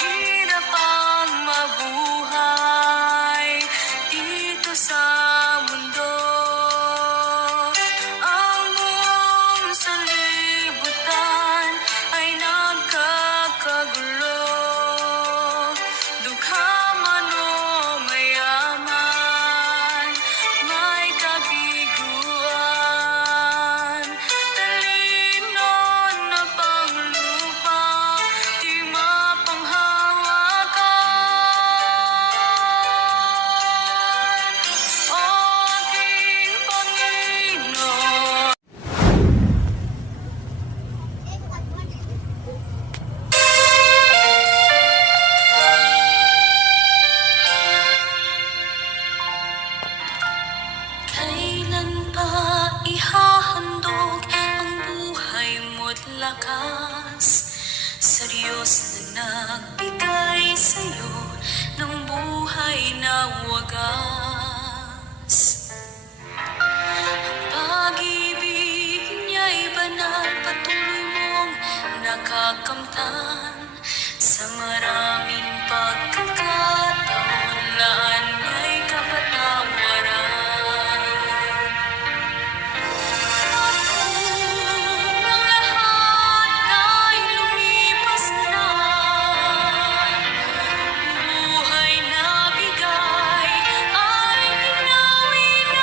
Mahirap ang mabuhay dito sa mundo. Ang buong sanlibutan ay nagkakagulo. Dukha man o mayaman, may kabiguan. Talino na panglupa, di mapanghawakan. O aking Panginoon, kailan pa ihahandog ang buhay mo't lakas sa Diyos na nagbigay sa'yo ng buhay na wagas?